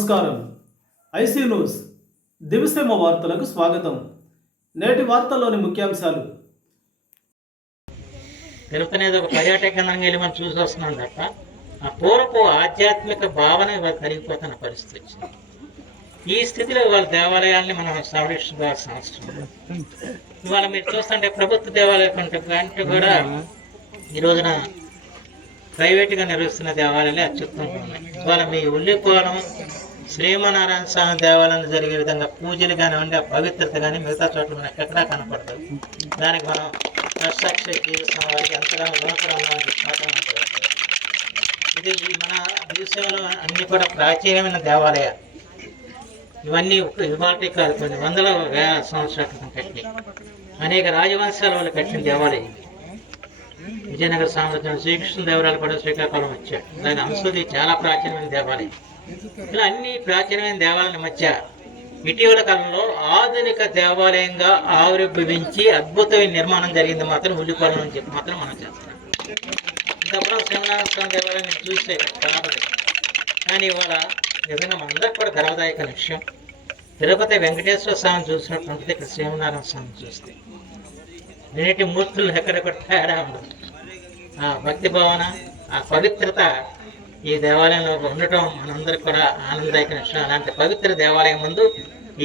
నమస్కారం. IC news. దివిసేమ వార్తలకు స్వాగతం. నేటి వార్తల్లోని ముఖ్యాంశాలు. తిరుపతి అనేది ఒక పర్యాటక కేంద్రంగా వెళ్ళి మనం చూసి వస్తున్నాం తప్ప ఆ పూర్వపు ఆధ్యాత్మిక భావన ఇవాళ తరిగిపోతున్న పరిస్థితి వచ్చింది. ఈ స్థితిలో ఇవాళ దేవాలయాల్ని మనం సంరక్షించాల్సిన అవసరం ఇవాళ మీరు చూస్తుంటే ప్రభుత్వ దేవాలయం కంటే కూడా ఈ రోజున ప్రైవేట్గా నిర్వహిస్తున్న దేవాలయాలే అత్యుత్తమంగా ఉన్నాయి ఇవాళ మీ ఉల్లిపోవడం శ్రీమనారాయణ స్వామి దేవాలయం జరిగే విధంగా పూజలు కానివ్వండి ఆ పవిత్రత కానీ మిగతా చోట్ల మనకి ఎక్కడా కనపడదు. దానికి మనం కష్టాక్ష జీవిస్తాం వారికి ఎంతగానో రుణపడి ఇది మన దేశంలో అన్ని కూడా ప్రాచీనమైన దేవాలయాలు. ఇవన్నీ ఇవాటి కాదు కొన్ని వందల వేల సంవత్సరాల క్రితం కట్టినాయి అనేక రాజవంశాల వాళ్ళు కట్టిన దేవాలయం విజయనగర సామ్రాజ్యం శ్రీకృష్ణ దేవరాలు కూడా శ్రీకాకుళం వచ్చాడు దాని అంశుది చాలా ప్రాచీనమైన దేవాలయం. ఇలా అన్ని ప్రాచీనమైన దేవాలయాల మధ్య ఇటీవల కాలంలో ఆధునిక దేవాలయంగా ఆవిర్భవించి అద్భుతమైన నిర్మాణం జరిగింది మాత్రం ఉల్లిపాలెం అని చెప్పి మాత్రం మనం చేస్తాం ఇంతప్పుడు శ్రీనారాయణ స్వామి దేవాలయం నేను చూసే కాదు కానీ ఇవాళ నిజంగా మనందరికి కూడా గర్వదాయక విషయం తిరుపతి వెంకటేశ్వర స్వామిని చూసినటువంటిది ఇక్కడ శ్రీనారాయణ స్వామిని చూస్తే. నేటి మూర్తులు ఎక్కడెక్కడ తేడా ఉండదు. ఆ భక్తి భావన ఆ పవిత్రత ఈ దేవాలయంలో ఉండటం మనందరికి కూడా ఆనందదాయక విషయం. అలాంటి పవిత్ర దేవాలయం ముందు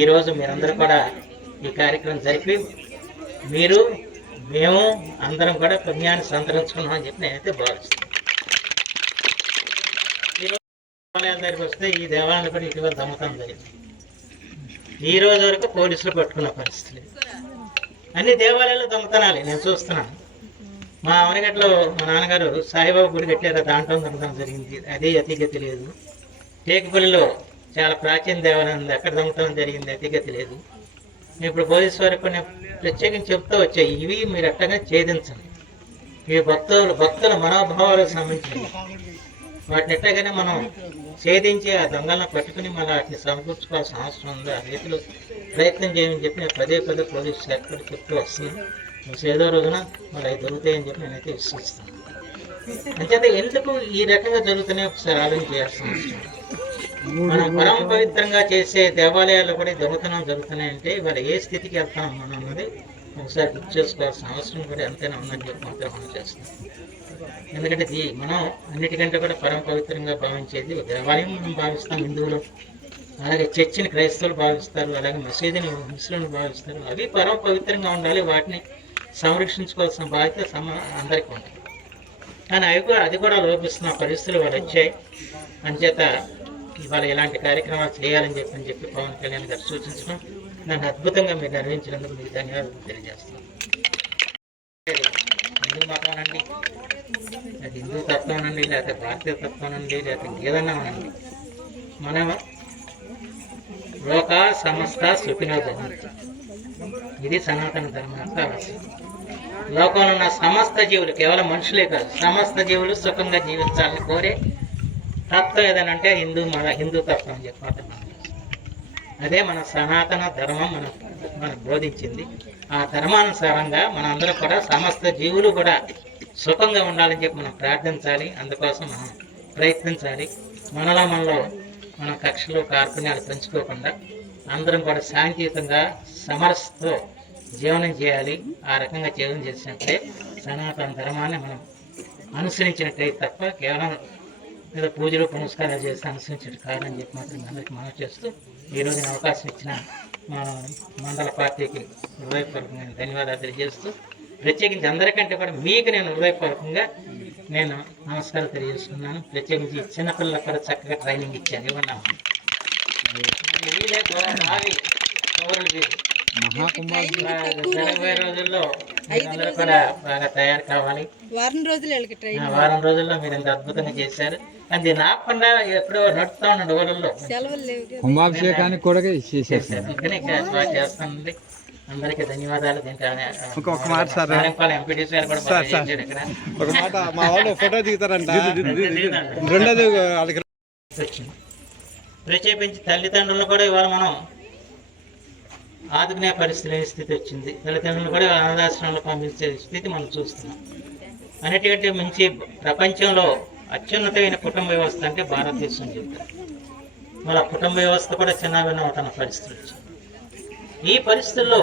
ఈరోజు మీరందరూ కూడా ఈ కార్యక్రమం జరిపి మీరు మేము అందరం కూడా పుణ్యాన్ని సంతరించుకున్నాం అని చెప్పి నేనైతే భావిస్తాను ఈరోజు దేవాలయాల దగ్గరికి వస్తే ఈ దేవాలయాలు కూడా ఇటీవల దమ్మకం జరిగింది. ఈ రోజు వరకు పోలీసులు పట్టుకున్న పరిస్థితి అన్ని దేవాలయాలు దొంగతనాలి నేను చూస్తున్నాను. మా అవనగట్లో మా నాన్నగారు సాయిబాబు గుడి కట్టారు దాంట్లో దొరకడం జరిగింది. అదే అతిగతి లేదు. టేకుపల్లిలో చాలా ప్రాచీన దేవాలయం ఉంది. అక్కడ దొంగతనం జరిగింది. అతిగతి లేదు. ఇప్పుడు పోలీసు వారికి కొన్ని ప్రత్యేకించి చెప్తూ వచ్చాయి. ఇవి మీరు అట్టగా ఛేదించండి. ఇవి భక్తులు భక్తుల మనోభావాలకు సంబంధించినవి. వాటిని ఎట్టగానే మనం ఛేదించి ఆ దొంగలను పట్టుకుని మన వాటిని సమకూర్చుకోవాల్సిన అవసరం ఉంది. ఆ రీతిలో ప్రయత్నం చేయమని చెప్పి నేను పదే పదే పోలీసు శాఖ చెప్తూ వస్తున్నాను. ఏదో రోజున మరి అవి దొరుకుతాయని చెప్పి నేనైతే విశ్వసిస్తాను. అంచేత ఎందుకు ఈ రకంగా జరుగుతున్నాయి ఒకసారి ఆలోచన చేయాల్సిన అవసరం మనం పరమ పవిత్రంగా చేసే దేవాలయాల్లో కూడా ఈ దొంగతనం జరుగుతున్నాయంటే ఇవాళ ఏ స్థితికి వెళ్తాం మనం అన్నది ఒకసారి గుర్తు చేసుకోవాల్సిన అవసరం కూడా ఎంతైనా ఉందని చెప్పి మాత్రం మనం చేస్తాం. ఎందుకంటే ఇది మనం అన్నిటికంటే కూడా పరమ పవిత్రంగా భావించేది ఒక దేవాలయం మనం భావిస్తాం హిందువులు. అలాగే చర్చిని క్రైస్తవులు భావిస్తారు అలాగే మసీదుని ముస్లింలు భావిస్తారు. అవి పరమ పవిత్రంగా ఉండాలి వాటిని సంరక్షించుకోవాల్సిన బాధ్యత సమ అందరికీ ఉంటుంది. కానీ అవి కూడా అది కూడా లోపిస్తున్న పరిస్థితులు వాళ్ళు వచ్చాయి. అంచేత ఇవాళ ఇలాంటి కార్యక్రమాలు చేయాలని చెప్పి అని చెప్పి పవన్ కళ్యాణ్ గారు సూచించడం నన్ను అద్భుతంగా మీరు నిర్వహించినందుకు మీకు ధన్యవాదాలు తెలియజేస్తాను హిందూ మతం అండి అది హిందూ తత్వం అండి లేకపోతే భారతీయ తత్వం అండి లేకపోతే ఏదన్నా అనండి మన లోక సమస్త సుఖినో ఇది సనాతన ధర్మం యొక్క ఆశయం లోకంలో ఉన్న సమస్త జీవులు కేవలం మనుషులే కాదు సమస్త జీవులు సుఖంగా జీవించాలని కోరే తత్వం ఏదనంటే హిందూ మన హిందూ తత్వం అని చెప్పి అదే మన సనాతన ధర్మం మన మనకు బోధించింది. ఆ ధర్మానుసారంగా మనందరం కూడా సమస్త జీవులు కూడా సుఖంగా ఉండాలని చెప్పి మనం ప్రార్థించాలి. అందుకోసం మనం ప్రయత్నించాలి. మనలో మనలో మన కక్షలు కార్పుణ్యాలు పెంచుకోకుండా అందరం కూడా శాంతియుతంగా సమరస్తో జీవనం చేయాలి. ఆ రకంగా జీవనం చేసినట్లే సనాతన ధర్మాన్ని మనం అనుసరించినట్లయితే తప్ప కేవలం ఏదో పూజలు పునస్కారాలు చేసి అనుసరించడం కాదని చెప్పి మాత్రం అందరికి మనం చేస్తూ ఈ రోజున అవకాశం ఇచ్చిన మన మండల పార్టీకి హృదయపూర్వకంగా ధన్యవాదాలు తెలియజేస్తూ ప్రత్యేకించి అందరికంటే కూడా మీకు నేను హృదయపూర్వకంగా నేను నమస్కారం తెలియజేస్తున్నాను. ప్రత్యేకించి చిన్నపిల్లలకు కూడా చక్కగా ట్రైనింగ్ ఇచ్చాను ఇవ్వన్నాము వీలే గో- బావి కౌరులు వీలు. జరగబోయే రోజుల్లో మీరందరూ కూడా బాగా తయారు కావాలి. వారం రోజులు రోజుల్లో మీరు ఇంత అద్భుతంగా చేశారు. అది నాకుండా ఎప్పుడో నడుపుతా ఉన్నాడు ఊళ్ళల్లో. కుంభాభిషేకానికి కూడా చేస్తానండి. అందరికీ ధన్యవాదాలు. మాట సార్. ఒక మాట మా వాళ్ళు ఫోటో దిగుతారంట. రెండోది వాళ్ళకి ప్రత్యేకించి తల్లిదండ్రులను కూడా ఇవాళ మనం ఆదుకునే పరిస్థితి స్థితి వచ్చింది. తల్లిదండ్రులు కూడా అనాథాశ్రమంలో పంపించే స్థితి మనం చూస్తున్నాం. అన్నిటికంటే మించి ప్రపంచంలో అత్యున్నతమైన కుటుంబ వ్యవస్థ అంటే భారతదేశం చెప్తారు. మన కుటుంబ వ్యవస్థ కూడా చిన్నభిన్నం అవుతున్న పరిస్థితి వచ్చింది. ఈ పరిస్థితుల్లో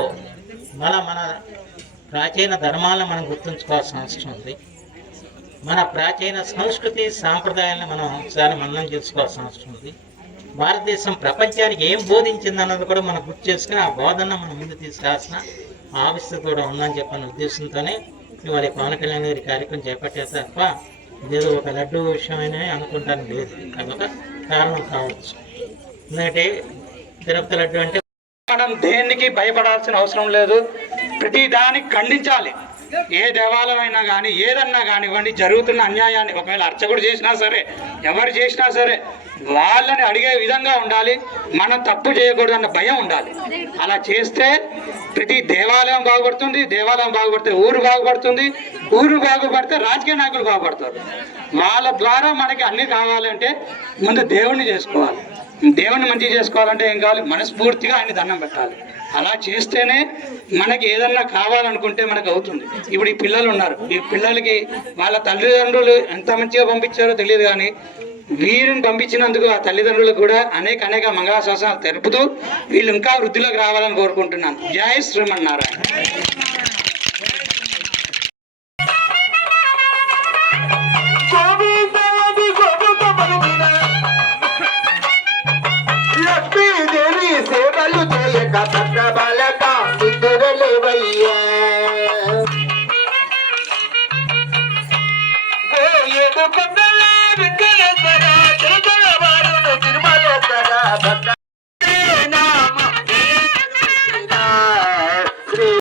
మన మన ప్రాచీన ధర్మాలను మనం గుర్తుంచుకోవాల్సిన అవసరం ఉంది. మన ప్రాచీన సంస్కృతి సాంప్రదాయాలను మనం ఒకసారి మననం చేసుకోవాల్సిన అవసరం ఉంది. భారతదేశం ప్రపంచానికి ఏం బోధించింది అన్నది కూడా మనం గుర్తు చేసుకుని ఆ బోధన మనం ముందు తీసుకురావాల్సిన ఆవశ్యకత కూడా ఉందని చెప్పిన ఉద్దేశంతోనే ఇవాళ పవన్ కళ్యాణ్ గారి కార్యక్రమం చేపట్టే తప్ప ఇదేదో ఒక లడ్డు విషయమైనవి అనుకుంటాను లేదు. అదొక కారణం కావచ్చు. ఎందుకంటే తిరుపతి లడ్డు అంటే మనం దేనికి భయపడాల్సిన అవసరం లేదు. ప్రతి దానికి ఖండించాలి. ఏ దేవాలయం అయినా కానీ ఏదన్నా కానివ్వండి జరుగుతున్న అన్యాయాన్ని ఒకవేళ అర్చకుడు చేసినా సరే ఎవరు చేసినా సరే వాళ్ళని అడిగే విధంగా ఉండాలి. మనం తప్పు చేయకూడదు అన్న భయం ఉండాలి. అలా చేస్తే ప్రతి దేవాలయం బాగుపడుతుంది దేవాలయం బాగుపడితే ఊరు బాగుపడుతుంది ఊరు బాగుపడితే రాజకీయ నాయకులు బాగుపడతారు. వాళ్ళ ద్వారా మనకి అన్ని కావాలంటే ముందు దేవుణ్ణి చేసుకోవాలి. దేవుని మంచి చేసుకోవాలంటే ఏం కావాలి? మనస్ఫూర్తిగా ఆయన దండం పెట్టాలి. అలా చేస్తేనే మనకి ఏదన్నా కావాలనుకుంటే మనకు అవుతుంది. ఇప్పుడు ఈ పిల్లలు ఉన్నారు. ఈ పిల్లలకి వాళ్ళ తల్లిదండ్రులు ఎంత మంచిగా పంపించారో తెలియదు కానీ వీరిని పంపించినందుకు ఆ తల్లిదండ్రులకు కూడా అనేక అనేక మంగళాశాసనాలు తెలుపుతూ వీళ్ళు ఇంకా వృద్ధిలోకి రావాలని కోరుకుంటున్నాను. జై శ్రీమన్నారాయణ.